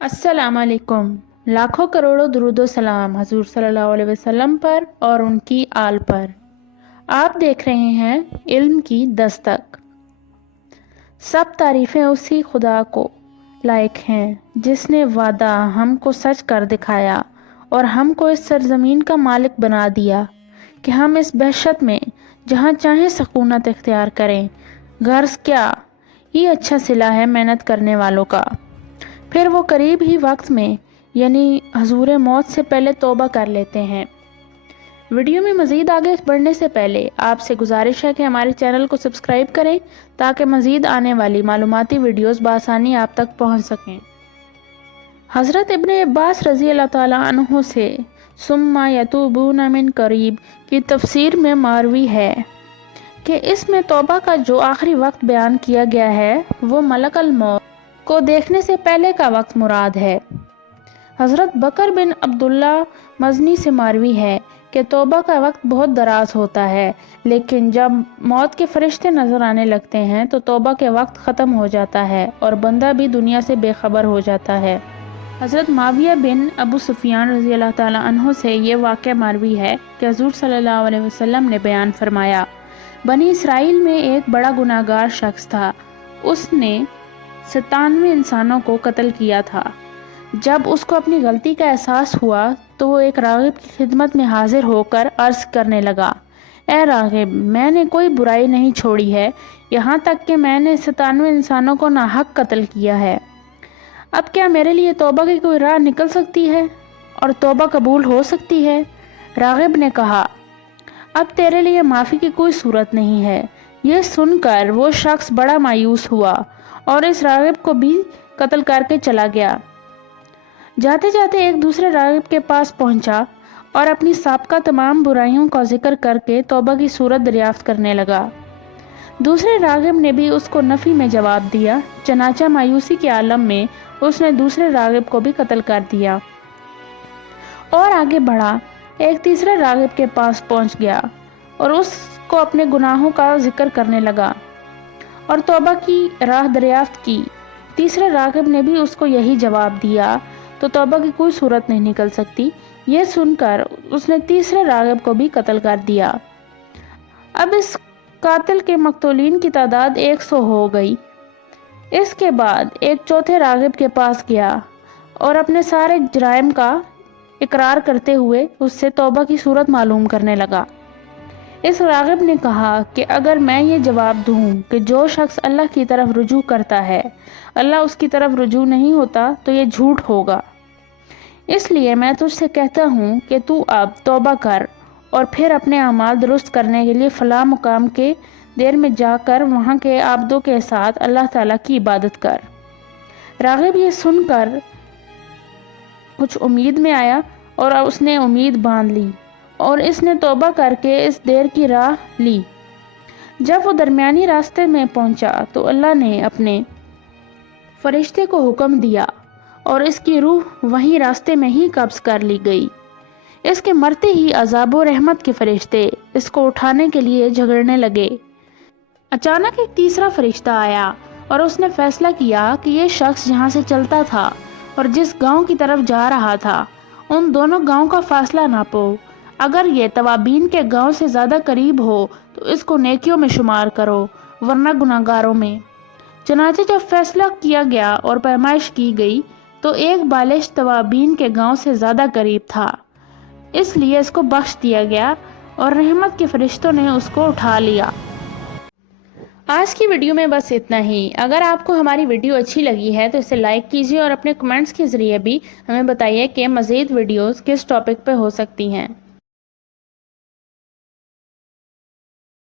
अस्सलाम वालेकुम। लाखों करोड़ों दुरूद सलाम हजूर सल्लल्लाहु अलैहि वसल्लम पर और उनकी आल पर। आप देख रहे हैं इल्म की दस्तक। सब तारीफ़ें उसी खुदा को लायक हैं जिसने वादा हमको सच कर दिखाया और हमको इस सरजमीन का मालिक बना दिया कि हम इस बहशत में जहाँ चाहें सकूनत इख्तियार करें। गर्ज क्या ही अच्छा सिला है मेहनत करने वालों का। फिर वो करीब ही वक्त में यानी हजूर मौत से पहले तौबा कर लेते हैं। वीडियो में मज़ीद आगे बढ़ने से पहले आपसे गुजारिश है कि हमारे चैनल को सब्सक्राइब करें ताकि मज़ीद आने वाली मालूमाती वीडियोस बआसानी आप तक पहुंच सकें। हज़रत इब्ने अब्बास रज़ी अल्लाह ताला अन्हु से सुम्मा यतूबूना मिन करीब की तफसीर में मारवी है कि इसमें तौबा का जो आखिरी वक्त बयान किया गया है वो मलकल मौत को देखने से पहले का वक्त मुराद है। हज़रत बकर बिन अब्दुल्ला मजनी से मारवी है कि तौबा का वक्त बहुत दराज होता है, लेकिन जब मौत के फरिश्ते नज़र आने लगते हैं तो तौबा के वक्त ख़त्म हो जाता है और बंदा भी दुनिया से बेखबर हो जाता है। हज़रत माविया बिन अबू सुफियान रज़ी अल्लाह ताला अन्हु से ये वाक़या मारवी है कि हज़ूर सल्लल्लाहु अलैहि वसल्लम ने बयान फरमाया, बनी इसराइल में एक बड़ा गुनाहगार शख्स था। उसने 97 इंसानों को कत्ल किया था। जब उसको अपनी गलती का एहसास हुआ तो वो एक रागिब की खिदमत में हाजिर होकर अर्ज करने लगा, ए रागिब, मैंने कोई बुराई नहीं छोड़ी है, यहाँ तक कि मैंने 97 इंसानों को नाहक कत्ल किया है। अब क्या मेरे लिए तौबा की कोई राह निकल सकती है और तौबा कबूल हो सकती है? रागिब ने कहा, अब तेरे लिए माफ़ी की कोई सूरत नहीं है। यह सुनकर वो शख्स बड़ा मायूस हुआ और इस रागिब को भी कत्ल करके चला गया। जाते जाते एक दूसरे रागिब के पास पहुंचा और अपनी साबका तमाम बुराइयों का जिक्र करके तौबा की सूरत दरियाफ्त करने लगा। दूसरे रागिब ने भी उसको नफ़ी में जवाब दिया। चनाचा मायूसी के आलम में उसने दूसरे रागिब को भी कत्ल कर दिया और आगे बढ़ा। एक तीसरे रागिब के पास पहुंच गया और उसको अपने गुनाहों का जिक्र करने लगा और तौबा की राह दरियाफ्त की। तीसरे रागिब ने भी उसको यही जवाब दिया तो तौबा की कोई सूरत नहीं निकल सकती। ये सुनकर उसने तीसरे रागिब को भी कत्ल कर दिया। अब इस कातिल के मकतूलीन की तादाद 100 हो गई। इसके बाद एक चौथे रागिब के पास गया और अपने सारे जराइम का इकरार करते हुए उससे तौबा की सूरत मालूम करने लगा। इस रागिब ने कहा कि अगर मैं ये जवाब दूं कि जो शख्स अल्लाह की तरफ रुजू करता है अल्लाह उसकी तरफ रुजू नहीं होता तो ये झूठ होगा। इसलिए मैं तुझसे कहता हूँ कि तू अब तौबा कर और फिर अपने अमाल दुरुस्त करने के लिए फला मुकाम के देर में जाकर वहाँ के आबदों के साथ अल्लाह ताला की इबादत कर। रागिब ये सुनकर कुछ उम्मीद में आया और उसने उम्मीद बांध ली और इसने तौबा करके इस देर की राह ली। जब वो दरमियानी रास्ते में पहुंचा तो अल्लाह ने अपने फरिश्ते को हुक्म दिया और इसकी रूह वहीं रास्ते में ही कब्ज़ कर ली गई। इसके मरते ही अज़ाब व रहमत के फरिश्ते इसको उठाने के लिए झगड़ने लगे। अचानक एक तीसरा फरिश्ता आया और उसने फैसला किया कि ये शख्स जहाँ से चलता था और जिस गांव की तरफ जा रहा था उन दोनों गांव का फासला नापो। अगर ये तवाबीन के गांव से ज़्यादा करीब हो तो इसको नेकियों में शुमार करो, वरना गुनाहगारों में। चनाचे जब फैसला किया गया और पैमाइश की गई तो एक बालिश तवाबीन के गांव से ज़्यादा करीब था, इसलिए इसको बख्श दिया गया और रहमत के फरिश्तों ने उसको उठा लिया। आज की वीडियो में बस इतना ही। अगर आपको हमारी वीडियो अच्छी लगी है तो इसे लाइक कीजिए और अपने कमेंट्स के ज़रिए भी हमें बताइए कि मज़ीद वीडियोस किस टॉपिक पे हो सकती हैं।